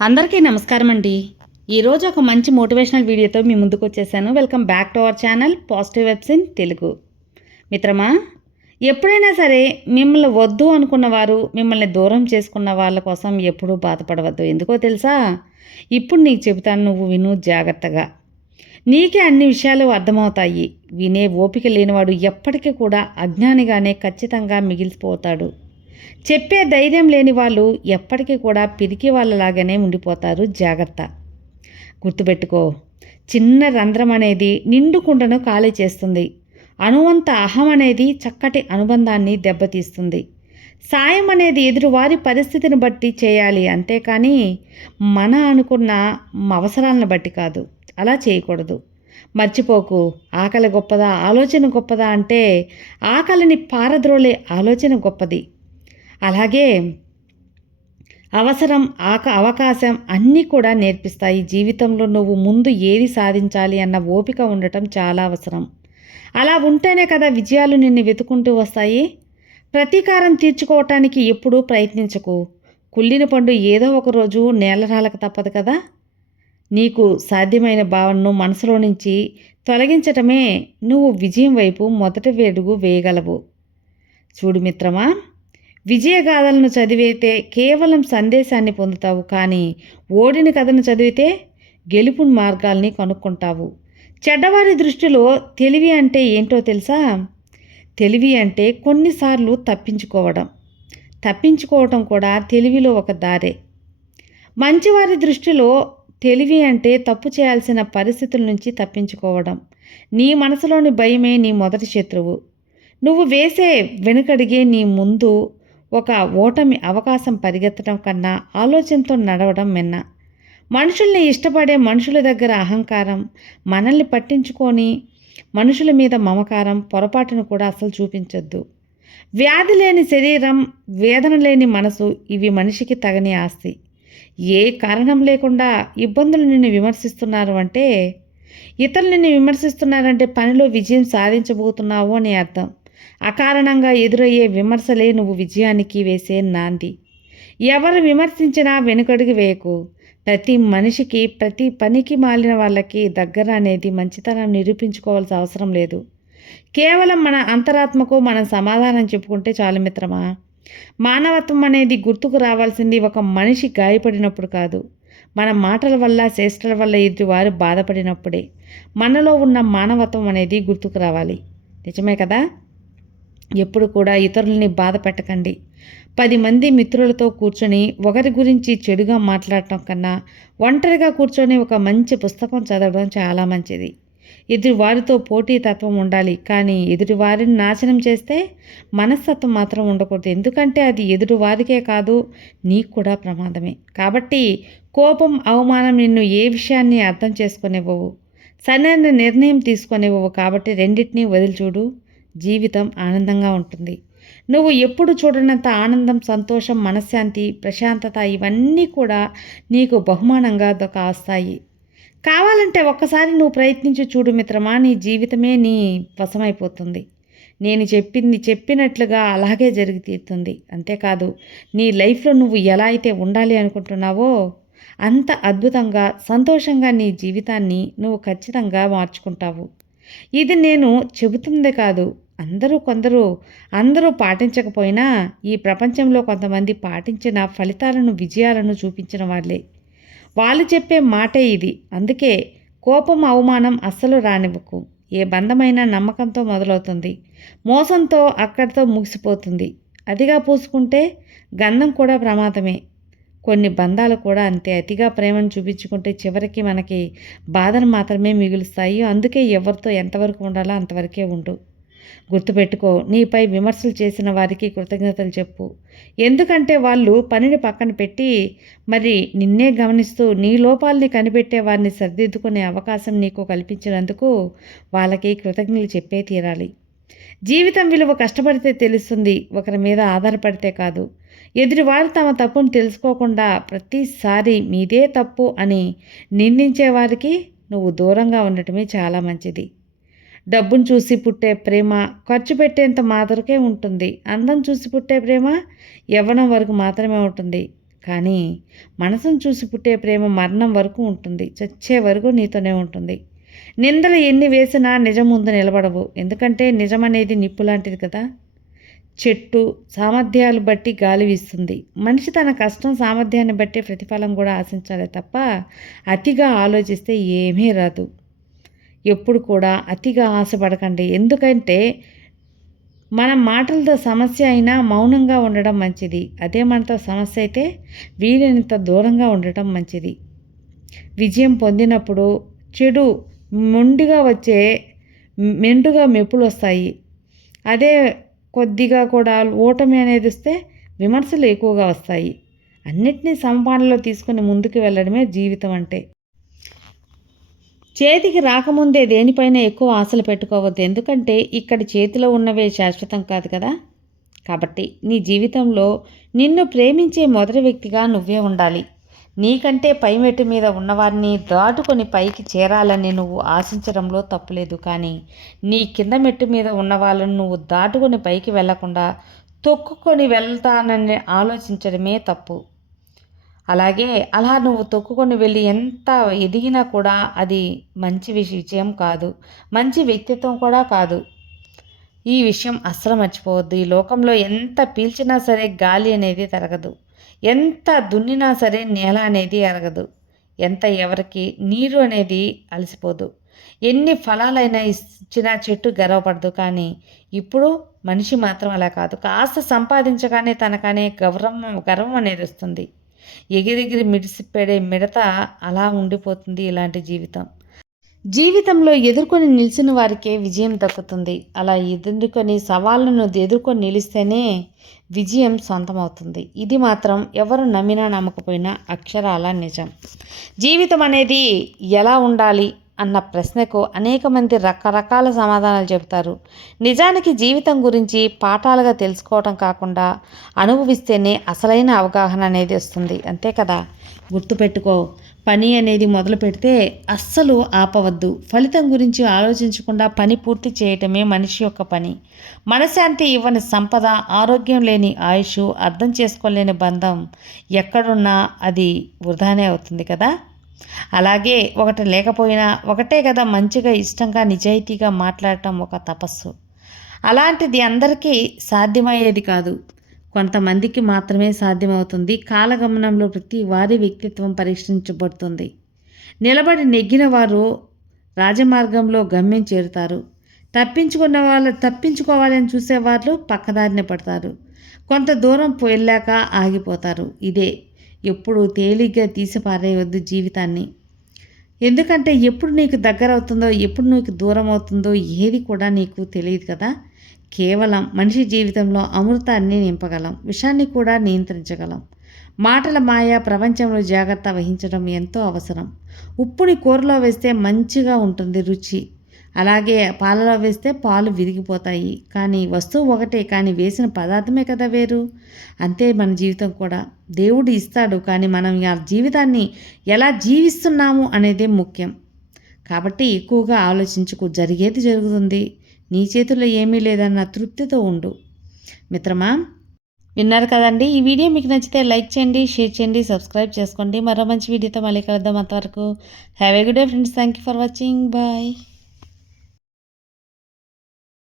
అందరికీ నమస్కారం అండి. ఈరోజు ఒక మంచి మోటివేషనల్ వీడియోతో మీ ముందుకు వచ్చేసాను. Welcome back to our channel positive webs in Telugu. మిత్రమా, ఎప్పుడైనా సరే మిమ్మల్ని వద్దు అనుకున్న వారు మిమ్మల్ని దూరం చేసుకున్న వాళ్ళ కోసం ఎప్పుడూ బాధపడవద్దు. ఎందుకో తెలుసా? ఇప్పుడు నీకు చెబుతాను, నువ్వు విను జాగ్రత్తగా. నీకే అన్ని విషయాలు అర్థమవుతాయి. వినే ఓపిక లేనివాడు ఎప్పటికీ కూడా అజ్ఞానిగానే ఖచ్చితంగా మిగిలిపోతాడు. చెప్పే ధైర్యం లేని వాళ్ళు ఎప్పటికీ కూడా పిరికి వాళ్ళలాగానే ఉండిపోతారు. జాగ్రత్త. గుర్తుపెట్టుకో, చిన్న రంధ్రం అనేది నిండు కుండను ఖాళీ చేస్తుంది. అణువంత అహం అనేది చక్కటి అనుబంధాన్ని దెబ్బతీస్తుంది. సాయం అనేది ఎదురువారి పరిస్థితిని బట్టి చేయాలి, అంతేకాని మన అనుకున్న అవసరాలను బట్టి కాదు. అలా చేయకూడదు. మర్చిపోకు, ఆకలి గొప్పదా ఆలోచన గొప్పదా అంటే ఆకలిని పారద్రోలే ఆలోచన గొప్పది. అలాగే అవకాశం అన్నీ కూడా నేర్పిస్తాయి. జీవితంలో నువ్వు ముందు ఏది సాధించాలి అన్న ఓపిక ఉండటం చాలా అవసరం. అలా ఉంటేనే కదా విజయాలు నిన్ను వెతుకుంటూ వస్తాయి. ప్రతీకారం తీర్చుకోవటానికి ఎప్పుడూ ప్రయత్నించకు. కుళ్ళిన పండు ఏదో ఒకరోజు నేలరాలకు తప్పదు కదా. నీకు సాధ్యమైన భావనను మనసులో నుంచి తొలగించటమే నువ్వు విజయం వైపు మొదటి అడుగు వేయగలవు. చూడు మిత్రమా, విజయగాథలను చదివితే కేవలం సందేశాన్ని పొందుతావు, కానీ ఓడిన కథను చదివితే గెలుపు మార్గాల్ని కనుక్కుంటావు. చెడ్డవారి దృష్టిలో తెలివి అంటే ఏంటో తెలుసా? తెలివి అంటే కొన్నిసార్లు తప్పించుకోవటం కూడా తెలివిలో ఒక దారే. మంచివారి దృష్టిలో తెలివి అంటే తప్పు చేయాల్సిన పరిస్థితుల నుంచి తప్పించుకోవడం. నీ మనసులోని భయమే నీ మొదటి శత్రువు. నువ్వు వేసే వెనుకడిగే నీ ముందు ఒక ఓటమి అవకాశం. పరిగెత్తడం కన్నా ఆలోచనతో నడవడం మిన్న. మనుషుల్ని ఇష్టపడే మనుషుల దగ్గర అహంకారం, మనల్ని పట్టించుకొని మనుషుల మీద మమకారం, పొరపాటును కూడా అసలు చూపించొద్దు. వ్యాధి లేని శరీరం, వేదన లేని మనసు, ఇవి మనిషికి తగని ఆస్తి. ఏ కారణం లేకుండా ఇబ్బందులు నిన్ను విమర్శిస్తున్నారు అంటే, ఇతరులు నిన్ను విమర్శిస్తున్నారంటే పనిలో విజయం సాధించబోతున్నావు అని అర్థం. అకారణంగా ఎదురయ్యే విమర్శలే నువ్వు విజయానికి వేసే నాంది. ఎవరు విమర్శించినా వెనుకడుగు వేయకు. ప్రతి మనిషికి, ప్రతి పనికి మాలిన వాళ్ళకి దగ్గర అనేది మంచితనం నిరూపించుకోవాల్సిన అవసరం లేదు. కేవలం మన అంతరాత్మకు మనం సమాధానం చెప్పుకుంటే చాలు మిత్రమా. మానవత్వం అనేది గుర్తుకు రావాల్సింది ఒక మనిషి గాయపడినప్పుడు కాదు, మన మాటల వల్ల, చేష్టల వల్ల ఎదుటివారు బాధపడినప్పుడే. మనలో ఉన్న మానవత్వం అనేది గుర్తుకు రావాలి. నిజమే కదా? ఎప్పుడు కూడా ఇతరులని బాధ పెట్టకండి. 10 మంది మిత్రులతో కూర్చొని ఒకరి గురించి చెడుగా మాట్లాడటం కన్నా ఒంటరిగా కూర్చొని ఒక మంచి పుస్తకం చదవడం చాలా మంచిది. ఎదుటివారితో పోటీతత్వం ఉండాలి, కానీ ఎదుటివారిని నాశనం చేస్తే మనస్తత్వం మాత్రం ఉండకూడదు. ఎందుకంటే అది ఎదుటివారికే కాదు, నీకు కూడా ప్రమాదమే. కాబట్టి కోపం, అవమానం నిన్ను ఏ విషయాన్ని అర్థం చేసుకునేవ్వవు, సరైన నిర్ణయం తీసుకునేవ్వవు. కాబట్టి రెండింటినీ వదిలిచూడు, జీవితం ఆనందంగా ఉంటుంది. నువ్వు ఎప్పుడు చూడనంత ఆనందం, సంతోషం, మనశ్శాంతి, ప్రశాంతత, ఇవన్నీ కూడా నీకు బహుమానంగా వస్తాయి. కావాలంటే ఒక్కసారి నువ్వు ప్రయత్నించి చూడు మిత్రమా, నీ జీవితమే నీ వశమైపోతుంది. నేను చెప్పినట్లుగా అలాగే జరిగి తీరుతుంది. అంతేకాదు, నీ లైఫ్లో నువ్వు ఎలా అయితే ఉండాలి అనుకుంటున్నావో అంత అద్భుతంగా, సంతోషంగా నీ జీవితాన్ని నువ్వు ఖచ్చితంగా మార్చుకుంటావు. ఇది నేను చెబుతుందే కాదు, అందరూ పాటించకపోయినా ఈ ప్రపంచంలో కొంతమంది పాటించిన ఫలితాలను, విజయాలను చూపించిన వాళ్ళే. వాళ్ళు చెప్పే మాటే ఇది. అందుకే కోపం, అవమానం అస్సలు రానివ్వకు. ఏ బంధమైనా నమ్మకంతో మొదలవుతుంది, మోసంతో అక్కడితో ముగిసిపోతుంది. అతిగా పూసుకుంటే గంధం కూడా ప్రమాదమే. కొన్ని బంధాలు కూడా అంతే. అతిగా ప్రేమను చూపించుకుంటే చివరికి మనకి బాధను మాత్రమే మిగులుస్తాయి. అందుకే ఎవరితో ఎంతవరకు ఉండాలో అంతవరకే ఉండు. గుర్తుపెట్టుకో, నీపై విమర్శలు చేసిన వారికి కృతజ్ఞతలు చెప్పు. ఎందుకంటే వాళ్ళు పనిని పక్కన పెట్టి మరి నిన్నే గమనిస్తూ నీ లోపాలని కనిపెట్టే వారిని సరిదిద్దుకునే అవకాశం నీకు కల్పించినందుకు వాళ్ళకి కృతజ్ఞతలు చెప్పే తీరాలి. జీవితం విలువ కష్టపడితే తెలుస్తుంది, ఒకరి మీద ఆధారపడితే కాదు. ఎదుటివారు తమ తప్పును తెలుసుకోకుండా ప్రతిసారి మీదే తప్పు అని నిందించే వారికి నువ్వు దూరంగా ఉండటమే చాలా మంచిది. డబ్బును చూసి పుట్టే ప్రేమ ఖర్చు పెట్టేంత మాత్రకే ఉంటుంది. అందం చూసి పుట్టే ప్రేమ యవ్వనం వరకు మాత్రమే ఉంటుంది. కానీ మనసును చూసి పుట్టే ప్రేమ మరణం వరకు ఉంటుంది, చచ్చే వరకు నీతోనే ఉంటుంది. నిందలు ఎన్ని వేసినా నిజం ముందు నిలబడవు, ఎందుకంటే నిజం అనేది నిప్పు లాంటిది కదా. చెట్టు సామర్థ్యాలు బట్టి గాలి వీస్తుంది. మనిషి తన కష్టం సామర్థ్యాన్ని బట్టి ప్రతిఫలం కూడా ఆశించాలి తప్ప అతిగా ఆలోచిస్తే ఏమీ రాదు. ఎప్పుడు కూడా అతిగా ఆశపడకండి, ఎందుకంటే మన మాటలతో సమస్య అయినా మౌనంగా ఉండడం మంచిది. అదే మనతో సమస్య అయితే వీలైనంత దూరంగా ఉండటం మంచిది. విజయం పొందినప్పుడు చెడు మెండుగా మెప్పులు వస్తాయి. అదే కొద్దిగా కూడా ఓటమి అనేది వస్తే విమర్శలు ఎక్కువగా వస్తాయి. అన్నిటినీ సమపాలనలో తీసుకుని ముందుకు వెళ్ళడమే జీవితం అంటే. చేతికి రాకముందే దేనిపైన ఎక్కువ ఆశలు పెట్టుకోవద్దు, ఎందుకంటే ఇక్కడి చేతిలో ఉన్నవే శాశ్వతం కాదు కదా. కాబట్టి నీ జీవితంలో నిన్ను ప్రేమించే మొదటి వ్యక్తిగా నువ్వే ఉండాలి. నీకంటే పైమెట్టు మీద ఉన్నవారిని దాటుకొని పైకి చేరాలని నువ్వు ఆశించడంలో తప్పులేదు, కానీ నీ కింద మెట్టు మీద ఉన్న వాళ్ళను నువ్వు దాటుకొని పైకి వెళ్లకుండా తొక్కుకొని వెళ్తానని ఆలోచించడమే తప్పు. అలాగే అలా నువ్వు తొక్కుకొని వెళ్ళి ఎంత ఎదిగినా కూడా అది మంచి విజయం కాదు, మంచి వ్యక్తిత్వం కూడా కాదు. ఈ విషయం అస్సలు మర్చిపోవద్దు. ఈ లోకంలో ఎంత పీల్చినా సరే గాలి అనేది తరగదు, ఎంత దున్నినా సరే నేల అనేది ఎరగదు, ఎంత ఎవరికి నీరు అనేది అలసిపోదు, ఎన్ని ఫలాలైనా ఇచ్చిన చెట్టు గర్వపడదు. కానీ ఇప్పుడు మనిషి మాత్రం అలా కాదు. కాస్త సంపాదించగానే తనకనే గర్వం అనేది వస్తుంది. ఎగిరెగిరి మిడిసిపెడే మిడత అలా ఉండిపోతుంది ఇలాంటి జీవితంలో ఎదుర్కొని నిలిచిన వారికే విజయం దక్కుతుంది. అలా సవాళ్ళను ఎదుర్కొని నిలిస్తేనే విజయం సొంతమవుతుంది. ఇది మాత్రం ఎవరు నమ్మినా నమ్మకపోయినా అక్షరాల నిజం. జీవితం అనేది ఎలా ఉండాలి అన్న ప్రశ్నకు అనేక మంది రకరకాల సమాధానాలు చెబుతారు. నిజానికి జీవితం గురించి పాఠాలుగా తెలుసుకోవటం కాకుండా అనుభవిస్తేనే అసలైన అవగాహన అనేది వస్తుంది, అంతే కదా. గుర్తుపెట్టుకో, పని అనేది మొదలు పెడితే అస్సలు ఆపవద్దు. ఫలితం గురించి ఆలోచించకుండా పని పూర్తి చేయటమే మనిషి యొక్క పని. మనశ్శాంతి ఇవ్వని సంపద, ఆరోగ్యం లేని ఆయుష్, అర్థం చేసుకోలేని బంధం ఎక్కడున్నా అది వృధానే అవుతుంది కదా. అలాగే ఒకటి లేకపోయినా ఒకటే కదా మంచిగా, ఇష్టంగా, నిజాయితీగా మాట్లాడటం ఒక తపస్సు. అలాంటిది అందరికీ సాధ్యమయ్యేది కాదు, కొంతమందికి మాత్రమే సాధ్యమవుతుంది. కాలగమనంలో ప్రతి వారి వ్యక్తిత్వం పరీక్షించబడుతుంది. నిలబడి నెగ్గిన వారు రాజమార్గంలో గమ్యం చేరుతారు. తప్పించుకోవాలని చూసేవాళ్ళు పక్కదారిన పడతారు. కొంత దూరం వెళ్ళాక ఆగిపోతారు. ఇదే ఎప్పుడు తేలిగ్గా తీసి పారేయవద్దు జీవితాన్ని, ఎందుకంటే ఎప్పుడు నీకు దగ్గర అవుతుందో ఎప్పుడు నీకు దూరం అవుతుందో ఏది కూడా నీకు తెలియదు కదా. కేవలం మనిషి జీవితంలో అమృతాన్ని నింపగలం, విషాన్ని కూడా నియంత్రించగలం. మాటల మాయ ప్రపంచంలో జాగ్రత్త వహించడం ఎంతో అవసరం. ఉప్పుని కూరలో వేస్తే మంచిగా ఉంటుంది రుచి, అలాగే పాలలో వేస్తే పాలు విరిగిపోతాయి. కానీ వస్తువు ఒకటే, కానీ వేసిన పదార్థమే కదా వేరు. అంతే మన జీవితం కూడా. దేవుడు ఇస్తాడు, కానీ మనం ఆ జీవితాన్ని ఎలా జీవిస్తున్నాము అనేదే ముఖ్యం. కాబట్టి ఎక్కువగా ఆలోచించుకు, జరిగేది జరుగుతుంది, నీ చేతుల్లో ఏమీ లేదన్న తృప్తితో ఉండు. మిత్రమా, విన్నారు కదండి. ఈ వీడియో మీకు నచ్చితే లైక్ చేయండి, షేర్ చేయండి, సబ్స్క్రైబ్ చేసుకోండి. మరో మంచి వీడియోతో మళ్ళీ కలుద్దాం. అంతవరకు have a good day friends. Thank you for watching. Bye.